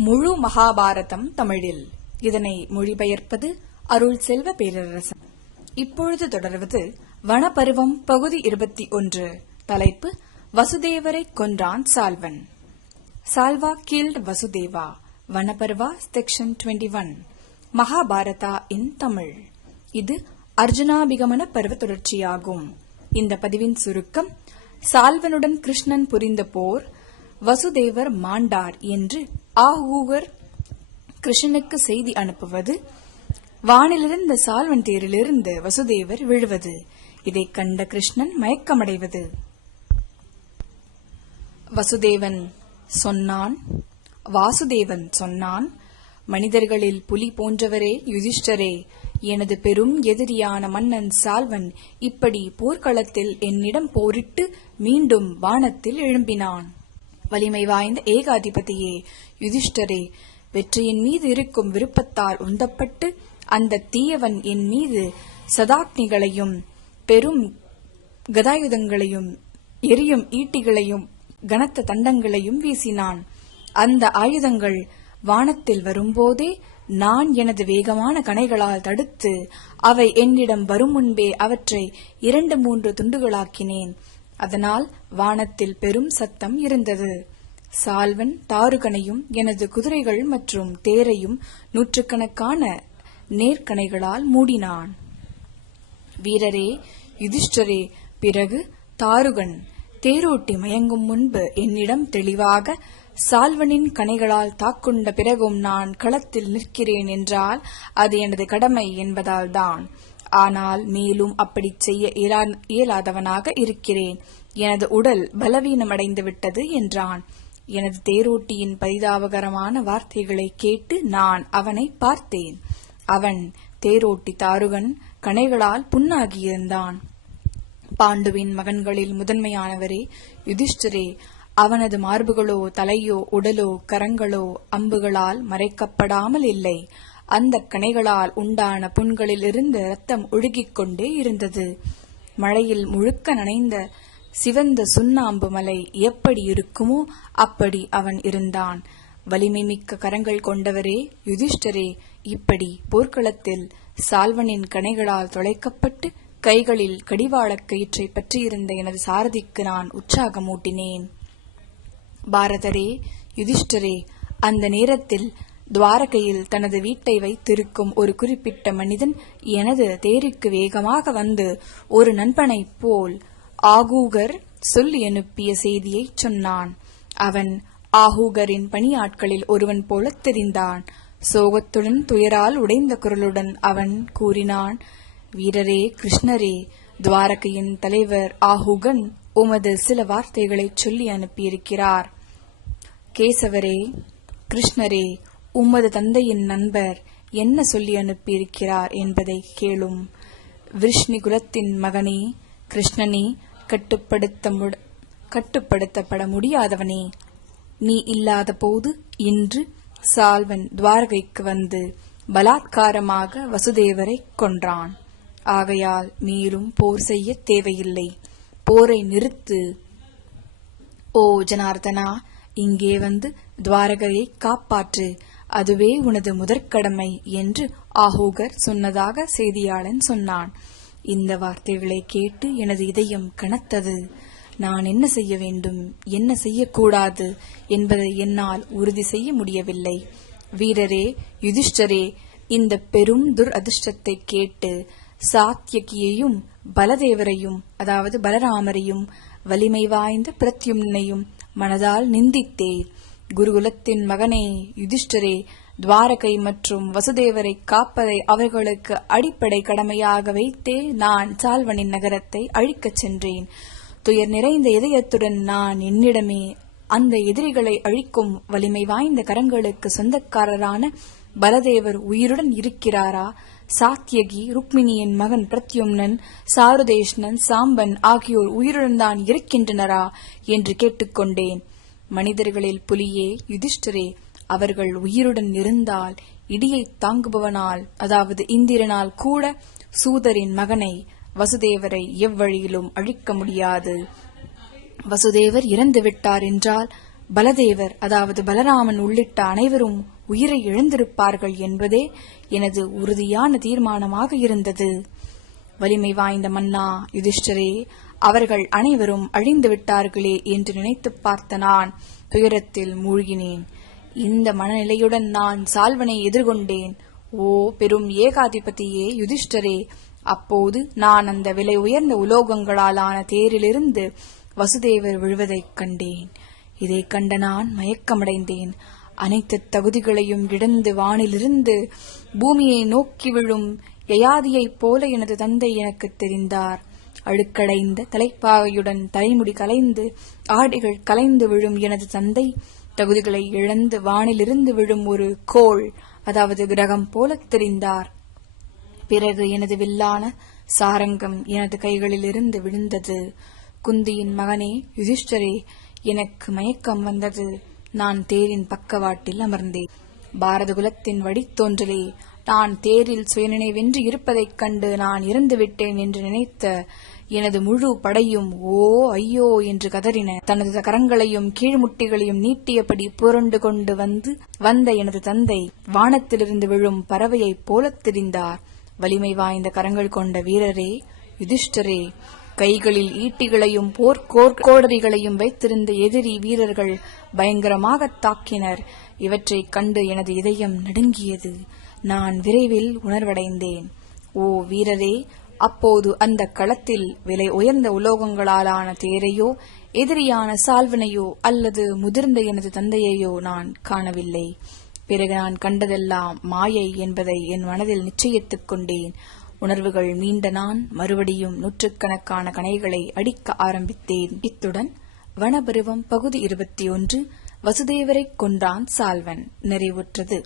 முழு மகாபாரதம் தமிழில். இதனை மொழிபெயர்ப்பது அருள் செல்வ பேரரசன். இப்பொழுது தொடர்வது வனப்பருவம் பகுதி இருபத்தி ஒன்று. தலைப்பு வசுதேவரை கொன்றான் Salvan Salva killed Vasudeva. Vanaparva section 21 one Mahabharata in Tamil. இது அர்ஜுனாபிகமன பருவ தொடர்ச்சியாகும். இந்த பதிவின் சுருக்கம் சால்வனுடன் கிருஷ்ணன் புரிந்த போர் வசுதேவர் மாண்டார் என்று ஆஹூகர் கிருஷ்ணனுக்கு செய்தி அனுப்புவது வானிலிருந்த சால்வன் தேரிலிருந்து வசுதேவர் விழுவது. இதைக் கண்ட கிருஷ்ணன் மயக்கமடைவது. வசுதேவன் சொன்னான் வாசுதேவன் சொன்னான் மனிதர்களில் புலி போன்றவரே யுதிஷ்டரே எனது பெரும் எதிரியான மன்னன் சால்வன் இப்படி போர்க்களத்தில் என்னிடம் போரிட்டு மீண்டும் வானத்தில் எழும்பினான். வலிமை வாய்ந்த ஏகாதிபதியே யுதிஷ்டரே வெற்றியின் மீது இருக்கும் விருப்பத்தால் உந்தப்பட்டு அந்த தீயவன் என் மீது சதாக்னிகளையும் பெரும் கதாயுதங்களையும் எரியும் ஈட்டிகளையும் கனத்த தண்டங்களையும் வீசினான். அந்த ஆயுதங்கள் வானத்தில் வரும்போதே நான் எனது வேகமான கணைகளால் தடுத்து அவை என்னிடம் வரும் முன்பே அவற்றை இரண்டு மூன்று துண்டுகளாக்கினேன். அதனால் வானத்தில் பெரும் சத்தம் இருந்தது. சால்வன் தாருகனையும் எனது குதிரைகள் மற்றும் தேரையும் நூற்றுக்கணக்கான நேர்கணைகளால் மூடினான். வீரரே யுதிஷ்டரே பிறகு தாருகன். தேரோட்டி மயங்கும் முன்பு என்னிடம் தெளிவாக சால்வனின் கணைகளால் தாக்குண்ட பிறகும் நான் களத்தில் நிற்கிறேன் என்றால் அது எனது கடமை என்பதால் தான். ஆனால் மேலும் அப்படி செய்ய இயலாதவனாக இருக்கிறேன். எனது உடல் பலவீனமடைந்து விட்டது என்றான். எனது தேரோட்டியின் பரிதாபகரமான வார்த்தைகளை கேட்டு நான் அவனை பார்த்தேன். அவன் தேரோட்டி தாருகன் கணைகளால் புண்ணாகியிருந்தான். பாண்டுவின் மகன்களில் முதன்மையானவரே யுதிஷ்டரே. அவனது மார்புகளோ தலையோ உடலோ கரங்களோ அம்புகளால் மறைக்கப்படாமல் இல்லை. அந்த கணைகளால் உண்டான புண்களிலிருந்து ரத்தம் ஒழுகிக் கொண்டே இருந்தது. மழையில் முழுக்க நனைந்த சிவந்த சுண்ணாம்பு மலை எப்படி இருக்குமோ அப்படி அவன் இருந்தான். வலிமை மிக்க கரங்கள் கொண்டவரே யுதிஷ்டரே இப்படி போர்க்களத்தில் சால்வனின் கணைகளால் தொலைக்கப்பட்டு கைகளில் கடிவாளக் கயிற்றை பற்றியிருந்த எனது சாரதிக்கு நான் உற்சாகமூட்டினேன். பாரதரே யுதிஷ்டரே அந்த நேரத்தில் துவாரகையில் தனது வீட்டை வைத்திருக்கும் ஒரு குறிப்பிட்ட மனிதன் எனது தேருக்கு வேகமாக வந்து ஒரு நண்பனைப் போல் ஆகூகர் சொல்லி அனுப்பிய செய்தியைச் சொன்னான். அவன் ஆகூகரின் பணியாட்களில் ஒருவன் போலத் தெரிந்தான். சோகத்துடன் துயரால் உடைந்த குரலுடன் அவன் கூறினான் வீரரே கிருஷ்ணரே துவாரகையின் தலைவர் ஆஹுகன் உமது சில வார்த்தைகளை சொல்லி அனுப்பியிருக்கிறார். கேசவரே கிருஷ்ணரே உமது தந்தையின் நண்பர் என்ன சொல்லி அனுப்பியிருக்கிறார் என்பதை கேளும். விஷ்ணி குலத்தின் மகனே கிருஷ்ணனே கட்டுப்படுத்த முட- கட்டுப்படுத்தப்பட முடியாதவனே நீ இல்லாத போது இன்று சால்வன் துவாரகைக்கு வந்து பலாத்காரமாக வசுதேவரை கொன்றான். ஆகையால் மேலும் போர் செய்ய தேவையில்லை. போரை நிறுத்து. ஓ ஜனார்தனா இங்கே வந்து துவாரகையை காப்பாற்று. அதுவே உனது முதற்கடமை என்று ஆஹூகர் சொன்னதாக செய்தியாளன் சொன்னான். இந்த வார்த்தைகளை கேட்டு எனது இதயம் கனத்தது. நான் என்ன செய்ய வேண்டும் என்ன செய்யக்கூடாது என்பதை என்னால் உறுதி செய்ய முடியவில்லை. வீரரே யுதிஷ்டரே இந்த பெரும் துர் அதிர்ஷ்டத்தை கேட்டு சாத்தியகியையும் பலதேவரையும் அதாவது பலராமரையும் வலிமை வாய்ந்த பிரத்யும்னையும் மனதால் நிந்தித்தேன். குருகுலத்தின் மகனே யுதிஷ்டரே துவாரகை மற்றும் வசுதேவரை காப்பதை அவர்களுக்கு அடிப்படை கடமையாக வைத்தே நான் சால்வனின் நகரத்தை அழிக்கச் சென்றேன். துயர் நிறைந்த இதயத்துடன் நான் என்னிடமே அந்த எதிரிகளை அழிக்கும் வலிமை வாய்ந்த கரங்களுக்கு சொந்தக்காரரான பலதேவர் உயிருடன் இருக்கிறாரா? சாத்தியகி ருக்மிணியின் மகன் பிரத்யும்னன் சாருதேஷ்ணன் சாம்பன் ஆகியோர் உயிருடன் தான் இருக்கின்றனரா? என்று கேட்டுக்கொண்டேன். மனிதர்களில் புலியே யுதிஷ்டரே அவர்கள் உயிருடன் இருந்தால் இடியை தாங்குபவனால் அதாவது இந்திரனால் கூட சூதரின் மகனை வசுதேவரை எவ்வழியிலும் அழிக்க முடியாது. வசுதேவர் இறந்து விட்டார் என்றால் பலதேவர் அதாவது பலராமன் உள்ளிட்ட அனைவரும் உயிரை இழந்திருப்பார்கள் என்பதே எனது உறுதியான தீர்மானமாக இருந்தது. வலிமை வாய்ந்த மன்னா யுதிஷ்டரே அவர்கள் அனைவரும் அழிந்து விட்டார்களே என்று நினைத்துப் பார்த்த நான் துயரத்தில் மூழ்கினேன். இந்த மனநிலையுடன் நான் சால்வனை எதிர்கொண்டேன். ஓ பெரும் ஏகாதிபதியே யுதிஷ்டரே! அப்போது நான் அந்த விலை உயர்ந்த உலோகங்களாலான தேரிலிருந்து வசுதேவர் விழுவதைக் கண்டேன். இதைக் கண்ட நான் மயக்கமடைந்தேன். அனைத்து தகுதிகளையும் இழந்து வானிலிருந்து பூமியை நோக்கி விழும் யயாதியைப் போல எனது தந்தை எனக்குத் தெரிந்தார். அழுக்கடைந்த தலைப்பாகையுடன் தலைமுடி கலைந்து ஆடைகள் கலைந்து விழும் எனது தந்தை தகுதிகளை இழந்து வானிலிருந்து விழும் ஒரு கோள் அதாவது கிரகம் போலத் தெரிந்தார். பிறகு எனது வில்லான சாரங்கம் எனது கைகளிலிருந்து விழுந்தது. குந்தியின் மகனே யுதிஷ்டரே எனக்கு மயக்கம் வந்தது. நான் தேரின் பக்கவாட்டில் அமர்ந்தேன். பாரத குலத்தின் வழித்தோன்றலே நான் தேரில் சுயநினைவென்று இருப்பதைக் கண்டு நான் இறந்துவிட்டேன் என்று நினைத்த எனது முழு படையும் ஓ ஐயோ என்று கதறின. தனது கரங்களையும் கீழ்முட்டிகளையும் நீட்டியபடி புரண்டு கொண்டு வந்து வந்த எனது தந்தை வானத்திலிருந்து விழும் பறவையைப் போலத் தெரிந்தார். வலிமை வாய்ந்த கரங்கள் கொண்ட வீரரே யுதிஷ்டரே கைகளில் ஈட்டிகளையும் போர்க்கோர்கோடரிகளையும் வைத்திருந்த எதிரி வீரர்கள் பயங்கரமாக தாக்கினர். இவற்றைக் கண்டு எனது இதயம் நடுங்கியது. நான் விரைவில் உணர்வடைந்தேன். ஓ வீரரே அப்போது அந்த களத்தில் விலை உயர்ந்த உலோகங்களாலான தேரையோ எதிரியான சால்வனையோ அல்லது முதிர்ந்த எனது தந்தையையோ நான் காணவில்லை. பிறகு நான் கண்டதெல்லாம் மாயை என்பதை என் மனதில் நிச்சயித்துக் கொண்டேன். உணர்வுகள் மீண்ட நான் மறுபடியும் நூற்றுக்கணக்கான கணைகளை அடிக்க ஆரம்பித்தேன். இத்துடன் வனபருவம் பகுதி இருபத்தி ஒன்று வசுதேவரைக் கொன்றான் சால்வன். நிறைவுற்றது.